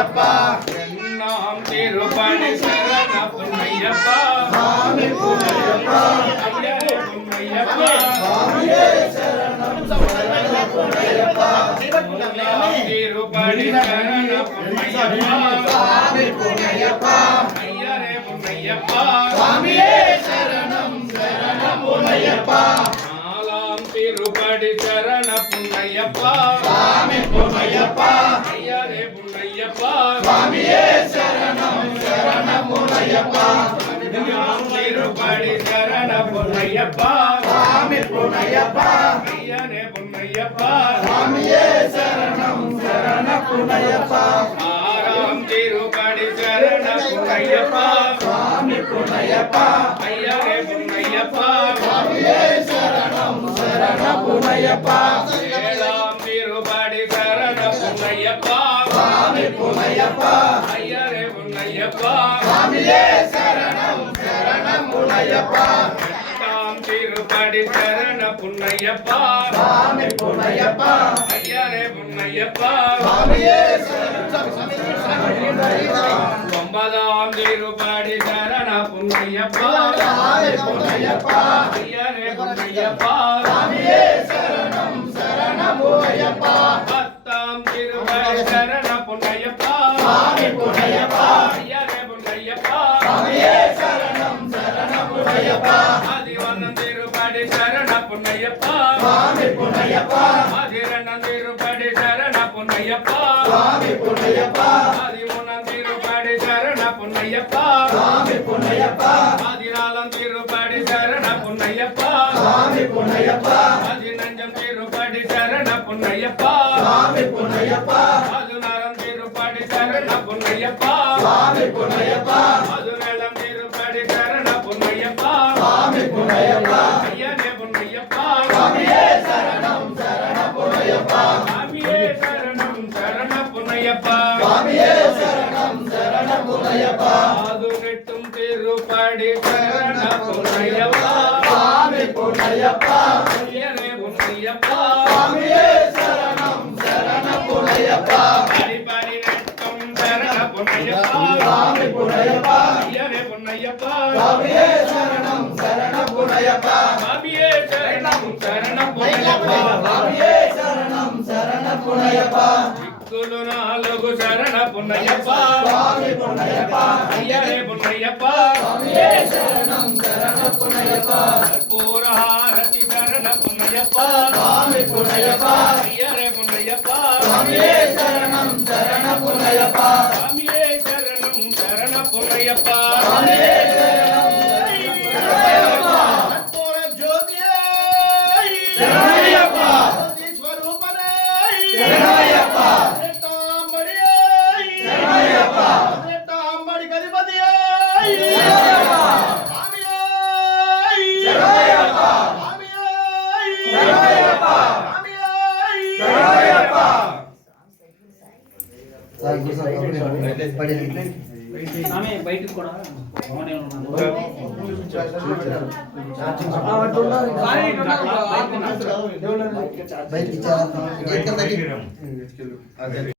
பொன்னையப்பா எண்ணாம் திருப்பணி சரண பொன்னையப்பா சாமி பொன்னையப்பா ஐயரே பொன்னையப்பா சாமியே சரணம் சரண பொன்னையப்பா திருப்பணி சரண பொன்னையப்பா சாமி பொன்னையப்பா ஐயரே பொன்னையப்பா சாமியே சரணம் சரண பொன்னையப்பா நாலாம் திருப்படி சரண பொன்னையப்பா சாமி பொன்னையப்பா ஐயரே பொன்னையப்பா சாமியே சரணம் சரண பொன்னையப்பா அஞ்சாம் திருப்படி சரண பொன்னையப்பா சாமி பொன்னையப்பா ஐயரே பொன்னையப்பா சாமியே சரணம் சரண பொன்னையப்பா ஆறாம் திருப்படி சரண பொன்னையப்பா சாமி பொன்னையப்பா ஐயரே பொன்னையப்பா சாமியே சரணம் சரண பொன்னையப்பா ஏழாம் திருப்படி சரண பொன்னையப்பா சாமி பொன்னையப்பா ஐயரே பொன்னையப்பா சாமியே சரணம் சரண பொன்னையப்பா எட்டாம் திருப்படி சரண பொன்னையப்பா சாமி பொன்னையப்பா ஐயரே பொன்னையப்பா சாமியே சரணம் பொன்னையப்பா ஒன்பதாம் திருப்படி சரண பொன்னையப்பா சாமி பொன்னையப்பா ஐயரே பொன்னையப்பா சாமியே சரணம் சரண பொன்னையப்பா பத்தாம் திருப்படி சரண பொன்னையப்பா சாமி பொன்னையப்பா ஐயரே பொன்னையப்பா சாமியே சரணம் சரண பொன்னையப்பா பதினொன்றாம் திருப்படி சரண பொன்னையப்பா சாமி பொன்னையப்பா பதிரெண்டாம் திருப்படி சரண பொன்னையப்பா சாமி பொன்னையப்பா பதிமூணாம் திருப்படி சரண பொன்னையப்பா சாமி பொன்னையப்பா பதினாலாம் திருப்படி சரண பொன்னையப்பா சாமி பொன்னையப்பா பதினஞ்சாம் திருப்படி சரண பொன்னையப்பா சாமி பொன்னையப்பா பதினாறாம் திருப்படி சரண பொன்னையப்பா சாமி பொன்னையப்பா பதினேழாம் திருப்படி சரண பொன்னையப்பா சாமி பொன்னையப்பா ஐயனே பொன்னையப்பா சாமியே சரணம் சரண பொன்னையப்பா சாமியே சரணம் சரண பொன்னையப்பா சாமியே சரணம் சரண பொன்னையப்பா பதினெட்டும் திருப்படி சரண பொன்னையப்பா சாமி பொன்னையப்பா ஐயனே பொன்னையப்பா சாமியே சரணம் சரண பொன்னையப்பா பதினெட்டும் சரண பொன்னையப்பா சாமி பொன்னையப்பா ஐயனே பொன்னையப்பா சாமியே சரணம் சரண பொன்னையப்பா சாமியே சரணம் சரண பொன்னையப்பா சாமியே சரணம் சரண பொன்னையப்பா దిక్కులు నాలుగు శరణ పున్నయ్యప్ప சாமி பொன்னையப்பா అయ్యరే పున్నయ్యప్ప சாமியே சரணம் சரண பொன்னையப்பா కర్పూర హారతి శరణ పున్నయ్యప్ప சாமி பொன்னையப்பா అయ్యరే పున్నయ్యప్ప சாமியே சரணம் சரண பொன்னையப்பா స్వామియే శరణం శరణ పున్నయ్యప్ప சாமியே சரணம் பொன்னையப்பா கற்பூர ஜோதியே சரணமையப்பா ஜோதி ஸ்வரூபனே சரணமையப்பா பதினெட்டாம்படியே சரணமையப்பா பதினெட்டாம்படி கதிபதியே சரணமையப்பா சாமியே சரணமையப்பா சாமியே சரணமையப்பா சாமியே சரணமையப்பா ఆమె బయటికి కూడా బయటికి